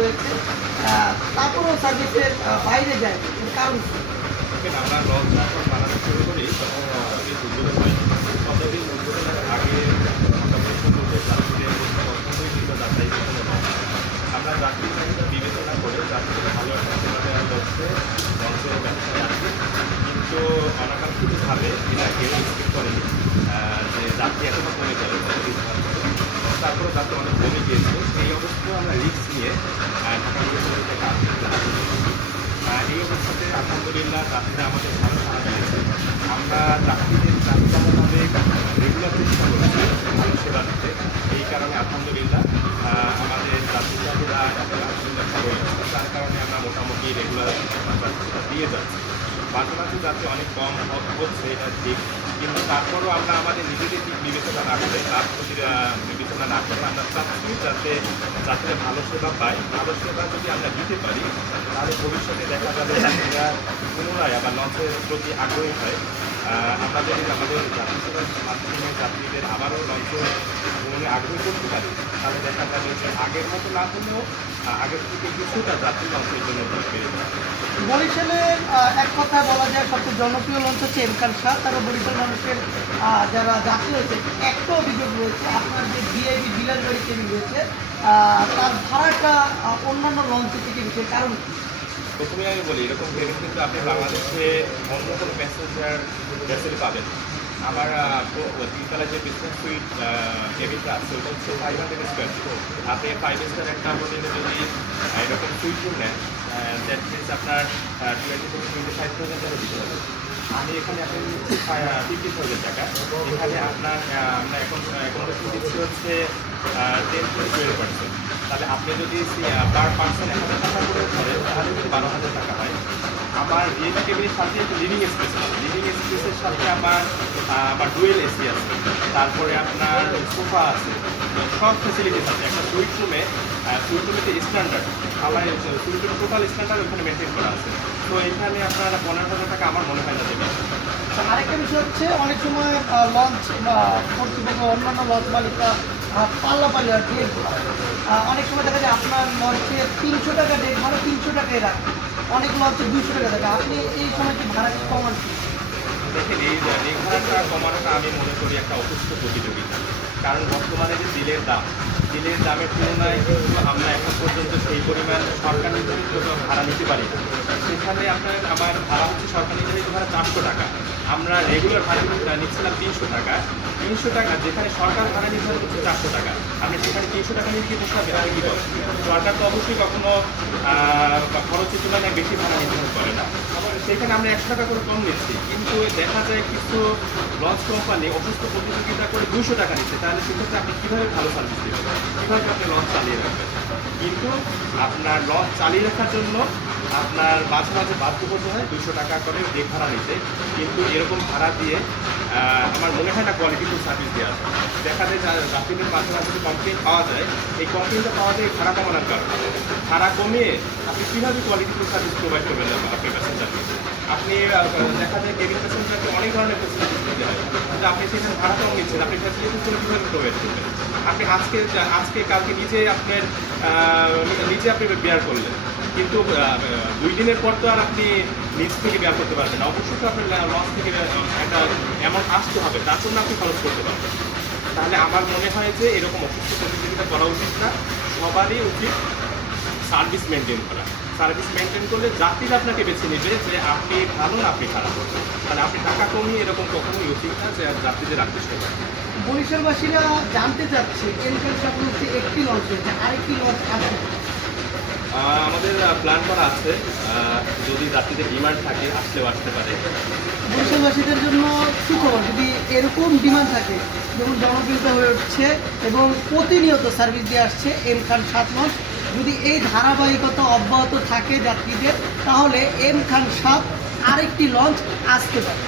হয়েছে, তারপরেও সার্ভিসের বাইরে যায়, এর কারণ কি? আমরা লঞ্চ যখন বানাতে শুরু করি তখন সার্ভিস উদ্বোধন হয়। সার্ভিস উদ্বোধনের আগে মোটামুটি সুন্দর যাত্রীদের পছন্দই ছিল যাত্রী আমরা যাত্রী চাহিদা বিবেচনা করে যাত্রীদের ভালো একটা সেবা দেওয়ার লক্ষ্যে লঞ্চের ব্যবসায় আসি। কিন্তু অনাকাঙ্ক্ষিতভাবে এরা কেউ এক্সপেক্ট করেনি যে যাত্রী এখনও কমে যাবে। তারপরে যাত্রী অনেক কমে গিয়েছিল, সেই অবস্থায় আমরা রিস্ক নিয়ে ঢাকা বিশ্ববিদ্যালয় থেকে আসি। এই অবস্থাতে আলহামদুলিল্লাহ যাত্রীরা আমাদের ভালো সাড়া দিয়েছে। আমরা যাত্রীদের যাত্রাভাবে রেগুলার চেষ্টা করেছি ভালো সেবা দিতে। এই কারণে আলহামদুলিল্লাহ আমাদের যাত্রী চাহিদা আলহামদুলিল্লাহ ভালো হয়েছে। তার কারণে আমরা মোটামুটি রেগুলার যাত্রীটা দিয়ে যাচ্ছি। মাঝে মাঝে যাত্রী অনেক কম হচ্ছে, এটা ঠিক, কিন্তু তারপরেও আমরা আমাদের নিজেদের দিক বিবেচনা না করে তার প্রতি বিবেচনা না করে আমরা চাচ্ছি যাতে যাত্রীরা ভালো সেবা পায়। ভালো সেবা যদি আমরা দিতে পারি তাহলে ভবিষ্যতে দেখা যাবে যাত্রীরা পুনরায় আবার লঞ্চের প্রতি আগ্রহী হয়। আমরা যদি আমাদের যাত্রী সেবার মাধ্যমে যাত্রীদের আবারও লঞ্চে ভ্রমণে আগ্রহী করতে পারি তাহলে দেখা যাবে যে আগের মতো না হলেও আগের থেকে কিছুটা যাত্রী লঞ্চের জন্য বেড়ে যায়। বরিশালের এক কথা বলা যায় সবচেয়ে জনপ্রিয় লঞ্চ হচ্ছে এমকান ৭। তারও বরিশাল মানুষের যারা যাত্রী রয়েছে, একটা অভিযোগ রয়েছে আপনার যে ভিআইপি বিলাস গাড়ি ট্রেন রয়েছে তার ভাড়াটা অন্যান্য লঞ্চের থেকে বেশি, কারণ কি? প্রথমে আমি বলি এরকম ট্রেন কিন্তু আপনি বাংলাদেশে অন্য কোনো প্যাসেঞ্জার ভেসেলে পাবেন। আমার তিনতলা যে বিজনেস সুইট কেবিনটা আছে ওটা হচ্ছে 500 স্কোয়ার ফিট। আপনি 5 স্টার একটা হোটেলে যদি এরকম সুইট রুম নেন দ্যাট মিনস আপনার 20,000 টাকা দিতে হবে। আমি এখানে এখন 50,000 টাকা। এখানে আপনার আমরা এখন দিচ্ছি হচ্ছে 10-12%। তাহলে আপনি যদি পার পার্সন 1,000 টাকা করে ধরেন তাহলে কিন্তু 12,000 টাকা হয়। আমার ভিআইপি কেবিনের সাথে একটু লিভিং স্পেস আছে, লিভিং স্পেসের সাথে আমার ডুয়েল এসি আছে, তারপরে আপনার সোফা আছে, সব ফেসিলিটিস আছে। একটা সুইট রুমে যে স্ট্যান্ডার্ড আমার সুইট রুমের টোটাল স্ট্যান্ডার্ড ওখানে মেনটেন করা আছে। তো এখানে আপনার 15,000 টাকা আমার মনে হয় না দেবেন। আরেকটা বিষয় হচ্ছে অনেক সময় লঞ্চ কর্তৃপক্ষ অন্যান্য লঞ্চ মালিকরা পাল্লাপাল্লি আর ডেট অনেক সময় দেখা যায় আপনার লঞ্চে 300 টাকা ডেট ভাড়া 300 টাকায় রাখে, অনেক লঞ্চে 200 টাকা থাকে। আপনি এই সময় কি ভাড়া কমান? দেখেন এই ভাড়াটা কমানোটা আমি মনে করি একটা অসুস্থ প্রতিযোগিতা। কারণ বর্তমানে যে তেলের দামের তুলনায় কিন্তু আমরা এখন পর্যন্ত সেই পরিমাণ সরকার নির্ধারিত ভাড়া নিতে পারি না। সেখানে আমার ভাড়া হচ্ছে সরকার নির্ধারিত ভাড়া 400 টাকা, আমরা রেগুলার ভাড়া নিচ্ছিলাম 300 টাকা। 300 টাকা যেখানে সরকার ভাড়া নির্ধারণ করছে 400 টাকা, আপনি সেখানে 300 টাকা নিয়ে কি বসে হবে? কী বল, সরকার তো অবশ্যই কখনো খরচের তুলনায় বেশি ভাড়া নির্ধারণ করে না। সেখানে আমরা 100 টাকা করে কম নিচ্ছি, কিন্তু দেখা যায় কিছু লঞ্চ কোম্পানি অসুস্থ প্রতিযোগিতা করে 200 টাকা নিচ্ছে। তাহলে সেক্ষেত্রে আপনি কীভাবে ভালো সার্ভিস দেবেন, কীভাবে আপনি লঞ্চ চালিয়ে রাখবেন? কিন্তু আপনার লঞ্চ চালিয়ে রাখার জন্য আপনার মাঝে মাঝে বাধ্য করতে হয় 200 টাকা করে ডেক ভাড়া নিতে। কিন্তু এরকম ভাড়া দিয়ে আমার মনে হয় না কোয়ালিটিফুল সার্ভিস দেওয়া যায়। দেখা যায় যাত্রীদের মাঝে মাঝে যে কমপ্লেন পাওয়া যায়, এই কমপ্লেনটা পাওয়া যায় ভাড়া কমানোর কারণে। ভাড়া কমিয়ে আপনি কীভাবে কোয়ালিটিফুল সার্ভিস প্রোভাইড করবেন আপনার প্যাসেঞ্জারকে? আপনি দেখা যায় কেবিন প্যাসেঞ্জারকে অনেক ধরনের ফেসিলিটিস দিতে হয়, কিন্তু আপনি সেখানে ভাড়া কম নিচ্ছেন, আপনি ফ্যাসিলিটিসগুলো কীভাবে প্রোভাইড করবেন? আপনি আজকে কালকে নিজে আপনি বেয়ার করলেন, কিন্তু 2 দিনের পর তো আর আপনি নিজ থেকে বেয়ার করতে পারবেন না। অবশ্যই তো আপনার লঞ্চ থেকে একটা অ্যামাউন্ট আসতে হবে, তার জন্য আপনি খরচ করতে পারবেন। তাহলে আমার মনে হয় যে এরকম অসুস্থ প্রতিযোগিতা করা উচিত না। সবারই উচিত সার্ভিস মেনটেন করা। সার্ভিস মেনটেন করলে যাত্রীরা আপনাকে বেছে নেবে যে আপনি ভালো না আপনি খারাপ। মানে আপনি টাকা কমিয়ে এরকম কখনোই উচিত না যে যাত্রীদের আকৃষ্ট করে। বরিশালবাসীরা জানতে চাচ্ছে এমকান ৭ হচ্ছে একটি লঞ্চ রয়েছে, আরেকটি লঞ্চ আছে? আমাদের প্ল্যান করা আছে, যদি যাত্রীদের ডিমান্ড থাকে আসলেও আসতে পারে। বরিশালবাসীদের জন্য সুখবর, যদি এরকম ডিমান্ড থাকে, যেমন জনপ্রিয়তা হয়ে উঠছে এবং প্রতিনিয়ত সার্ভিস দিয়ে আসছে এমকান ৭ লঞ্চ, যদি এই ধারাবাহিকতা অব্যাহত থাকে যাত্রীদের, তাহলে এমকান ৭ আরেকটি লঞ্চ আসতে পারে।